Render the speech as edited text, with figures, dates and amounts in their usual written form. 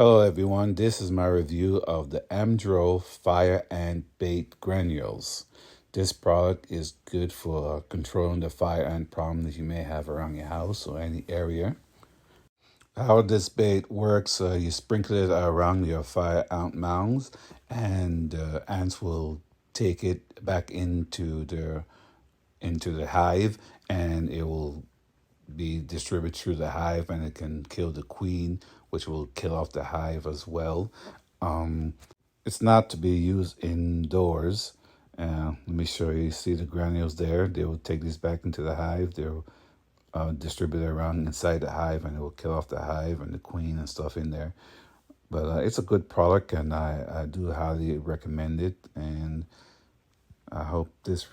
Hello everyone, this is my review of the Amdro Fire Ant Bait Granules. This product is good for controlling the fire ant problem that you may have around your house or any area. How this bait works, you sprinkle it around your fire ant mounds and ants will take it back into the hive, and it will be distributed through the hive, and it can kill the queen, which will kill off the hive as well. Um, it's not to be used indoors. Let me show you. See the granules there? They will take these back into the hive. They'll distribute it around inside the hive, and it will kill off the hive and the queen and stuff in there. But it's a good product, and I do highly recommend it. And I hope this.